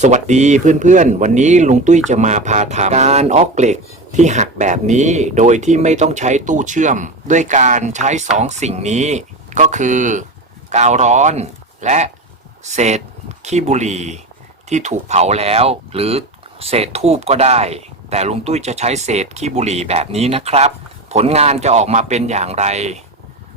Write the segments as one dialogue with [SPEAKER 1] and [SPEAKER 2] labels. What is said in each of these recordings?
[SPEAKER 1] สวัสดีเพื่อนๆ วันนี้ลุงตุ้ยจะมาพาทำการออกเหล็กที่หักแบบนี้โดยที่ไม่ต้องใช้ตู้เชื่อม ด้วยการใช้สองสิ่งนี้ ก็คือกาวร้อน และเศษขี้บุหรี่ที่ถูกเผาแล้ว หรือเศษทูบก็ได้ แต่ลุงตุ้ยจะใช้เศษขี้บุหรี่แบบนี้นะครับ ผลงานจะออกมาเป็นอย่างไร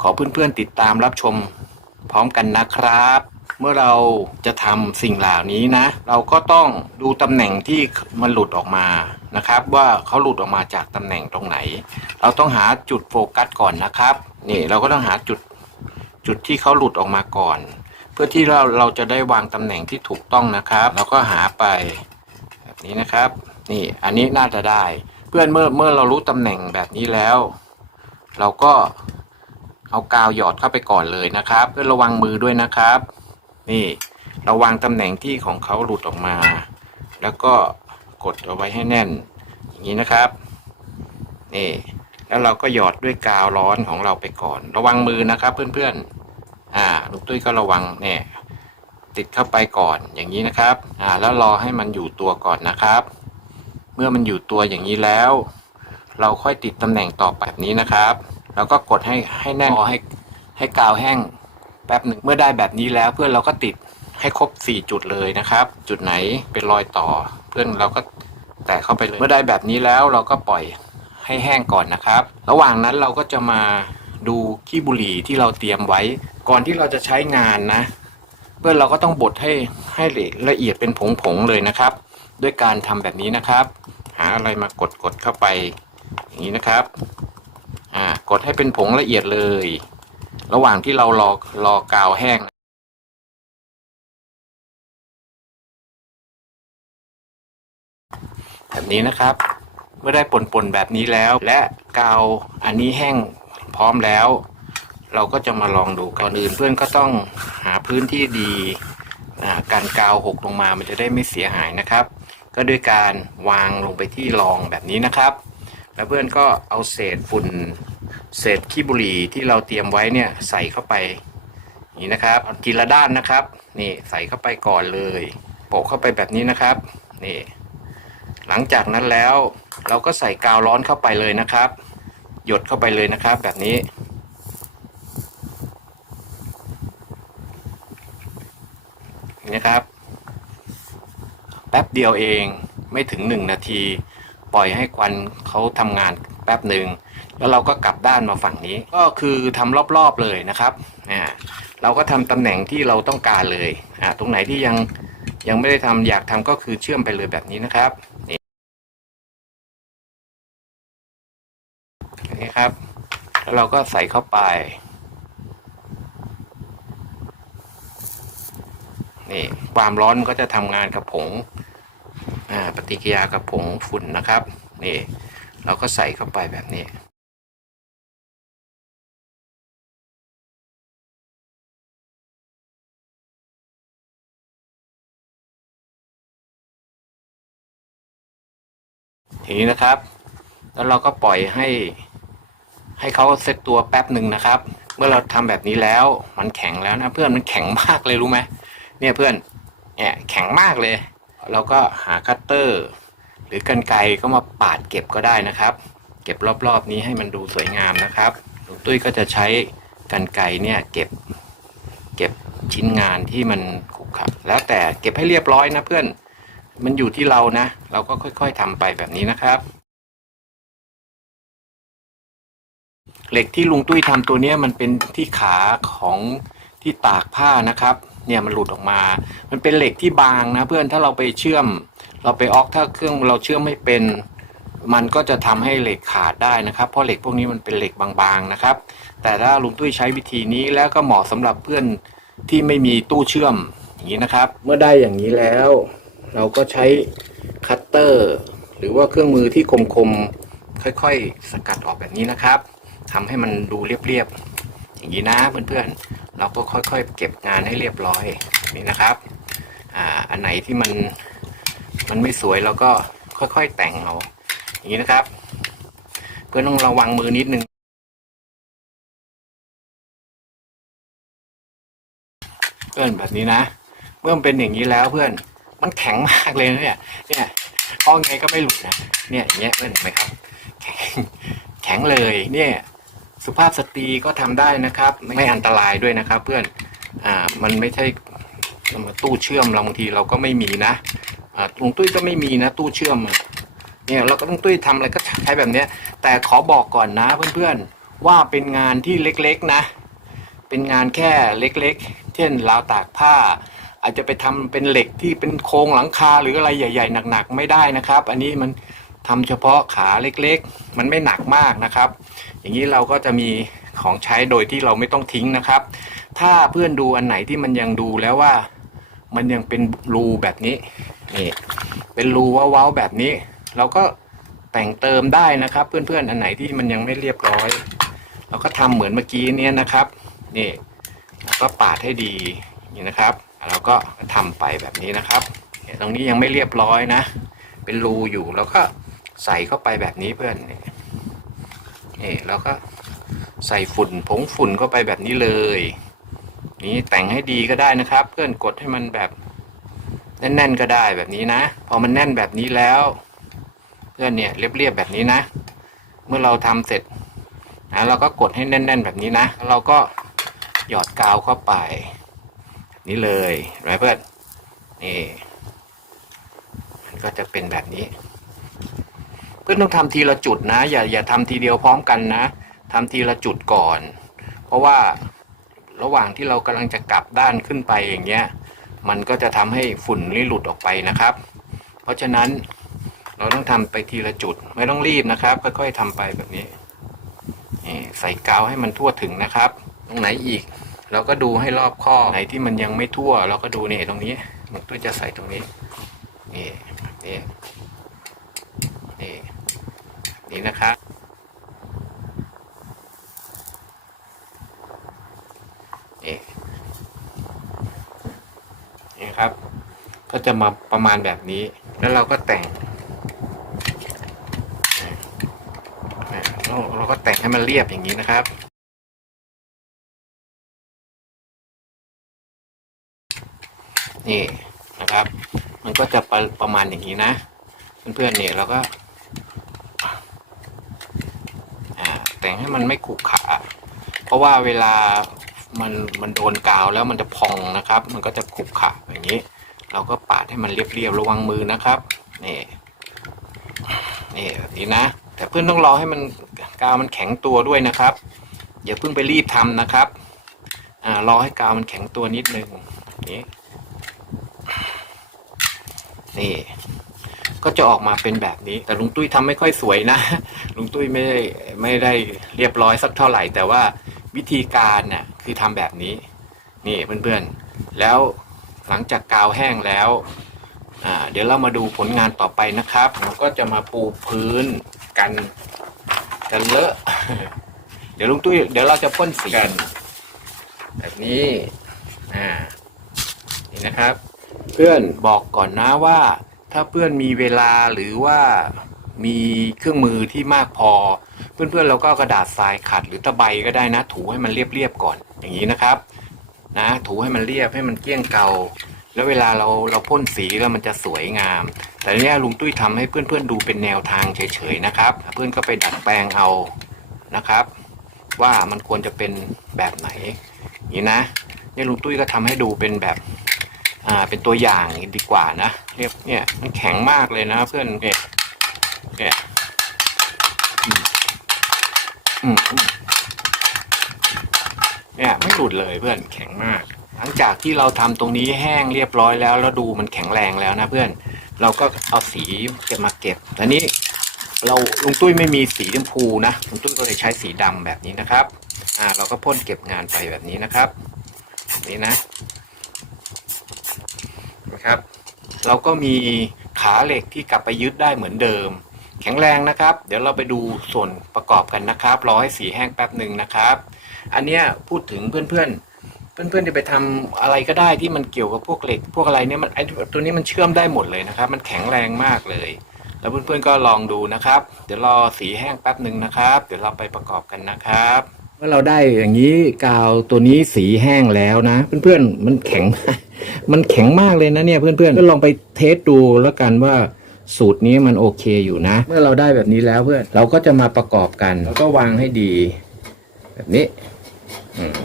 [SPEAKER 1] ขอเพื่อนๆติดตามรับชม พร้อมกันนะครับ เมื่อเราจะทำสิ่งเหล่านี้นะ เราก็ต้องดูตำแหน่งที่มันหลุดออกมานะครับ ว่าเขาหลุดออกมาจากตำแหน่งตรงไหน เราต้องหาจุดโฟกัสก่อนนะครับนี่เราก็ต้องหาจุดจุดที่เขาหลุดออกมาก่อน เพื่อที่เราเราจะได้วางตำแหน่งที่ถูกต้องนะครับเราก็หาไปแบบนี้นะครับ นี่อันนี้น่าจะได้ เพื่อนเมื่อเมื่อเรารู้ตำแหน่งแบบนี้แล้ว เราก็เอากาวหยอดเข้าไปก่อนเลยนะครับ เพื่อระวังมือด้วยนะครับ นี่เราวางตำแหน่งที่ของเขาหลุดออกมา แล้วก็กดเอาไว้ให้แน่น อย่างนี้นะครับนี่แล้วเราก็หยอดด้วยกาวร้อนของเราไปก่อน ระวังมือนะครับเพื่อนๆอ่าลูกตุ้ยก็ระวังเนี่ยติดเข้าไปก่อนอย่างนี้นะครับอ่าแล้วรอให้มันอยู่ตัวก่อนนะครับ เมื่อมันอยู่ตัวอย่างนี้แล้ว เราค่อยติดตำแหน่งต่อแบบนี้นะครับ แล้วก็กดให้ให้แน่นพอให้ให้กาวแห้ง แป๊บหนึ่งเมื่อได้แบบนี้แล้วเพื่อนเราก็ติดให้ครบ 4 จุดเลยนะครับ จุดไหนเป็นรอยต่อ เพื่อนเราก็แตะเข้าไปเลยเมื่อได้แบบนี้แล้วเราก็ปล่อยให้แห้งก่อนนะครับ ระหว่างนั้นเราก็จะมาดูขี้บุหรี่ที่เราเตรียมไว้ ก่อนที่เราจะใช้งานนะ เพื่อนเราก็ต้องบดให้ให้ละเอียดเป็นผงๆเลยนะครับ ด้วยการทำแบบนี้นะครับ หาอะไรมากดกดๆเข้าไป อย่างนี้นะครับอ่ากดให้เป็นผงละเอียดเลย ระหว่างที่เรารอรอกาวแห้งแบบนี้นะครับ เมื่อได้ปนๆแบบนี้แล้ว และกาวอันนี้แห้งพร้อมแล้ว เราก็จะมาลองดูก่อนอื่นเพื่อนก็ต้องหาพื้นที่ดีการกาวหกลงมามันจะได้ไม่เสียหายนะครับ ก็ด้วยการวางลงไปที่รองแบบนี้นะครับ แล้วเพื่อนก็เอาเศษฝุ่น เศษขี้บุหรี่ที่เราเตรียมไว้เนี่ยใส่เข้าไปนี่นะครับเอาทีละด้านนะครับ นี่ใส่เข้าไปก่อนเลยโปะเข้าไปแบบนี้นะครับ นี่ หลังจากนั้นแล้ว เราก็ใส่กาวร้อนเข้าไปเลยนะครับ หยดเข้าไปเลยนะครับ แบบนี้นี่นะครับ แป๊บเดียวเองไม่ถึงหนึ่งนาที ปล่อยให้ควันเขาทำงาน แป๊บหนึ่งแล้วเราก็กลับด้านมาฝั่งนี้ ก็คือทำรอบๆเลยนะครับอ่าเราก็ทำตำแหน่งที่เราต้องการเลยอ่าตรงไหนที่ยังยังไม่ได้ทำอยากทำก็คือเชื่อมไปเลยแบบนี้นะครับนี่นี้ครับ แล้วเราก็ใส่เข้าไปนี่ความร้อนมันก็จะทำงานกับผงอ่าปฏิกิริยากับผงฝุ่นนะครับนี่ เราก็ใส่เข้าไปแบบนี้ทีนี้นะครับ แล้วเราก็ปล่อยให้ ให้เขาเซตตัวแป๊บหนึ่งนะครับ เมื่อเราทำแบบนี้แล้วมันแข็งแล้วนะเพื่อนมันแข็งมากเลยรู้ไหมเนี่ยเพื่อนเนี่ยแข็งมากเลย เราก็หาคัตเตอร์ หรือกันไกรก็มาปาดเก็บก็ได้นะครับ เก็บรอบๆนี้ให้มันดูสวยงามนะครับลุงตุ้ยก็จะใช้กันไกรเนี่ยเก็บเก็บชิ้นงานที่มันขรุขระแล้วแต่เก็บให้เรียบร้อยนะเพื่อน มันอยู่ที่เรานะ เราก็ค่อยๆทำไปแบบนี้นะครับเหล็กที่ลุงตุ้ยทำตัวเนี้ยมันเป็นที่ขาของที่ตากผ้านะครับ เนี่ยมันหลุดออกมา มันเป็นเหล็กที่บางนะเพื่อนถ้าเราไปเชื่อม เราไปออกถ้าเครื่องเราเชื่อมไม่เป็น มันก็จะทำให้เหล็กขาดได้นะครับ เพราะเหล็กพวกนี้มันเป็นเหล็กบางๆนะครับ แต่ถ้าลุงตุ้ยใช้วิธีนี้แล้วก็เหมาะสำหรับเพื่อนที่ไม่มีตู้เชื่อมอย่างนี้นะครับ เมื่อได้อย่างนี้แล้ว เราก็ใช้คัตเตอร์ หรือว่าเครื่องมือที่คมๆค่อยๆ สกัดออกแบบนี้นะครับทำให้มันดูเรียบๆอย่างนี้นะเพื่อนๆเราก็ค่อยๆ เก็บงานให้เรียบร้อยนี่นะครับอ่าอันไหนที่มัน มันไม่สวยเราก็ค่อยๆแต่งเอาอย่างนี้นะครับ เพื่อนต้องระวังมือนิดนึงเพื่อนแบบนี้นะเมื่อมันเป็นอย่างนี้แล้วเพื่อนมันแข็งมากเลยนะเนี่ยเนี่ยข้อไงก็ไม่หลุดนะเนี่ยอย่างเงี้ยเพื่อนเห็นไหมครับแข็งแข็งเลยเนี่ยสุภาพสตรีก็ทำได้นะครับ ไม่อันตรายด้วยนะครับ เพื่อนอ่ามันไม่ใช่ตู้เชื่อมเราบางทีเราก็ไม่มีนะ อ่าลุงตุ้ยก็ไม่มีนะตู้เชื่อมเนี่ยเราก็ต้องตุ้ยทำอะไรก็ใช้แบบเนี้ย แต่ขอบอกก่อนนะเพื่อนๆว่าเป็นงานที่เล็กๆนะ เป็นงานแค่เล็กๆ เช่นราวตากผ้า อาจจะไปทำเป็นเหล็กที่เป็นโครงหลังคาหรืออะไรใหญ่ ๆ หนักๆ ไม่ได้นะครับ อันนี้มันทำเฉพาะขาเล็กๆ มันไม่หนักมากนะครับ อย่างนี้เราก็จะมีของใช้โดยที่เราไม่ต้องทิ้งนะครับ ถ้าเพื่อนดูอันไหนที่มันยังดูแล้วว่า มันยังเป็นรูแบบนี้นี่เป็นรูว้าวๆแบบนี้ เราก็แต่งเติมได้นะครับ เพื่อนๆอันไหนที่มันยังไม่เรียบร้อย เราก็ทำเหมือนเมื่อกี้เนี้ยนะครับนี่เราก็ปาดให้ดีนี่นะครับเราก็ทำไปแบบนี้นะครับตรงนี้ยังไม่เรียบร้อยนะ เป็นรูอยู่เราก็ใส่เข้าไปแบบนี้เพื่อนนี่เราก็ใส่ฝุ่นผงฝุ่นเข้าไปแบบนี้เลย นี่แต่งให้ดีก็ได้นะครับ เพื่อนกดให้มันแบบแน่นๆก็ได้แบบนี้นะ พอมันแน่นแบบนี้แล้ว เพื่อนเนี่ยเรียบๆแบบนี้นะ เมื่อเราทำเสร็จนะเราก็กดให้แน่น ๆ แบบนี้นะ เราก็หยอดกาวเข้าไปแบบนี้เลยไหมเพื่อนนี่มันก็จะเป็นแบบนี้ เพื่อนต้องทำทีละจุดนะ อย่าอย่าทำทีเดียวพร้อมกันนะทำทีละจุดก่อน เพราะว่า ระหว่างที่เรากำลังจะกลับด้านขึ้นไปอย่างเงี้ย มันก็จะทำให้ฝุ่นนี่หลุดออกไปนะครับ เพราะฉะนั้นเราต้องทำไปทีละจุดไม่ต้องรีบนะครับ ค่อยๆทำไปแบบนี้นี่ใส่กาวให้มันทั่วถึงนะครับ ตรงไหนอีก เราก็ดูให้รอบข้อไหนที่มันยังไม่ทั่ว เราก็ดูนี่ตรงนี้มันก็จะใส่ตรงนี้นี่นี่นี่นี่นะครับ นี่นี่ครับ ก็จะมาประมาณแบบนี้ แล้วเราก็แต่งเราก็แต่งให้มันเรียบอย่างนี้นะครับนี่นะครับ มันก็จะประประมาณอย่างนี้นะ เพื่อนๆเนี่ยเราก็แต่งให้มันไม่ขรุขระเพราะว่าเวลา มันมันโดนกาวแล้วมันจะพองนะครับ มันก็จะขรุขระอย่างนี้ เราก็ปาดให้มันเรียบๆระวังมือนะครับนี่นี่แบบนี้นะ แต่เพื่อนต้องรอให้มันกาวมันแข็งตัวด้วยนะครับอย่าเพิ่งไปรีบทำนะครับอ่ารอให้กาวมันแข็งตัวนิดนึงนี้นี่ก็จะออกมาเป็นแบบนี้ แต่ลุงตุ้ยทำไม่ค่อยสวยนะ ลุงตุ้ยไม่ได้ไม่ได้เรียบร้อยสักเท่าไหร่ แต่ว่าวิธีการน่ะ คือทำแบบนี้ นี่เพื่อนๆ แล้วหลังจากกาวแห้งแล้วอ่าเดี๋ยวเรามาดูผลงานต่อไปนะครับเราก็จะมาปูพื้นกันกันเลอะเดี๋ยวลุงตุ้ยเดี๋ยวเราจะพ่นสีกันแบบนี้อ่านี่นะครับ เพื่อนบอกก่อนนะว่า ถ้าเพื่อนมีเวลาหรือว่า มีเครื่องมือที่มากพอ เพื่อนๆเราก็กระดาษทรายขัดหรือตะไบก็ได้นะ ถูให้มันเรียบๆก่อนอย่างนี้นะครับนะถูให้มันเรียบให้มันเกลี้ยงเกาแล้วเวลาเราเราพ่นสีแล้วมันจะสวยงาม แต่เนี้ยลุงตุ้ยทำให้เพื่อนๆดูเป็นแนวทางเฉยๆนะครับ เพื่อนก็ไปดัดแปลงเอานะครับ ว่ามันควรจะเป็นแบบไหนนี้นะเนี่ยลุงตุ้ยก็ทำให้ดูเป็นแบบอ่าเป็นตัวอย่างดีกว่านะเรียกเนี่ยมันแข็งมากเลยนะเพื่อนเนี่ย เนี่ยอืมอืมอืมเนี่ยไม่หลุดเลยเพื่อนแข็งมาก หลังจากที่เราทำตรงนี้แห้งเรียบร้อยแล้ว แล้วดูมันแข็งแรงแล้วนะเพื่อน เราก็เอาสีเก็บมาเก็บแต่นี้เราลุงตุ้ยไม่มีสีชมพูนะลุงตุ้ยก็เลยใช้สีดำแบบนี้นะครับ อ่า เราก็พ่นเก็บงานไปแบบนี้นะครับแบบนี้นะนะครับ เราก็มีขาเหล็กที่กลับไปยึดได้เหมือนเดิม แข็งแรงนะครับ เดี๋ยวเราไปดูส่วนประกอบกันนะครับรอให้สีแห้งแป๊บหนึ่งนะครับ อันเนี้ยพูดถึงเพื่อนๆ เพื่อนๆจะไปทำอะไรก็ได้ที่มันเกี่ยวกับพวกเหล็ก พวกอะไรเนี่ยมันไอตัวนี้มันเชื่อมได้หมดเลยนะครับ มันแข็งแรงมากเลย แล้วเพื่อนๆก็ลองดูนะครับ เดี๋ยวรอสีแห้งแป๊บหนึ่งนะครับ เดี๋ยวเราไปประกอบกันนะครับเมื่อเราได้อย่างนี้กาวตัวนี้สีแห้งแล้วนะ เพื่อนๆมันแข็ง มันแข็งมากเลยนะเนี่ยเพื่อนๆก็ลองไปเทสดูแล้วกันว่า สูตรนี้มันโอเคอยู่นะ เมื่อเราได้แบบนี้แล้วเพื่อนเราก็จะมาประกอบกันแล้วก็วางให้ดี แบบนี้อืม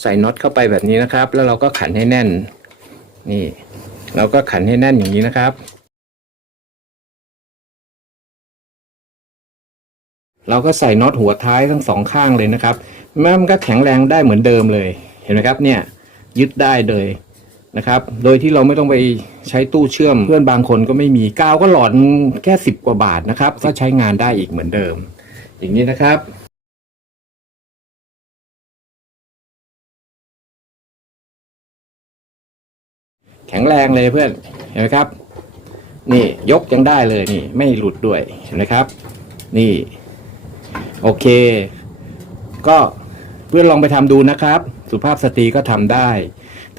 [SPEAKER 1] ใส่น็อตเข้าไปแบบนี้นะครับ แล้วเราก็ขันให้แน่น นี่ เราก็ขันให้แน่นอย่างนี้นะครับ เราก็ใส่น็อตหัวท้ายทั้งสองข้างเลยนะครับแม้มันก็แข็งแรงได้เหมือนเดิมเลย เห็นไหมครับเนี่ย ยึดได้เลย นะครับ โดยที่เราไม่ต้องไปใช้ตู้เชื่อม เพื่อนบางคนก็ไม่มีกาวก็หลอดแค่สิบกว่าบาทนะครับ ก็ใช้งานได้อีกเหมือนเดิม อย่างนี้นะครับแข็งแรงเลยเพื่อนเห็นไหมครับ นี่ยกยังได้เลยนี่ ไม่หลุดด้วยเห็นไหมครับ นี่ โอเค ก็เพื่อนลองไปทำดูนะครับ สุภาพสตรีก็ทำได้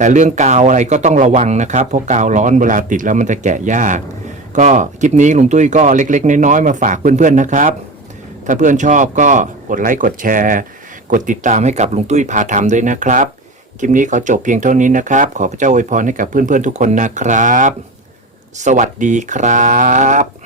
[SPEAKER 1] แต่เรื่องกาวอะไรก็ต้องระวังนะครับ เพราะกาวร้อนเวลาติดแล้วมันจะแกะยาก ก็คลิปนี้ลุงตุ้ยก็เล็ก ๆ น้อยๆมาฝากเพื่อนๆนะครับ ถ้าเพื่อนชอบก็กดไลค์กดแชร์ กดติดตามให้กับลุงตุ้ยพาทำด้วยนะครับคลิปนี้ขอจบเพียงเท่านี้นะครับ ขอพระเจ้าอวยพรให้กับเพื่อนๆทุกคนนะครับ สวัสดีครับ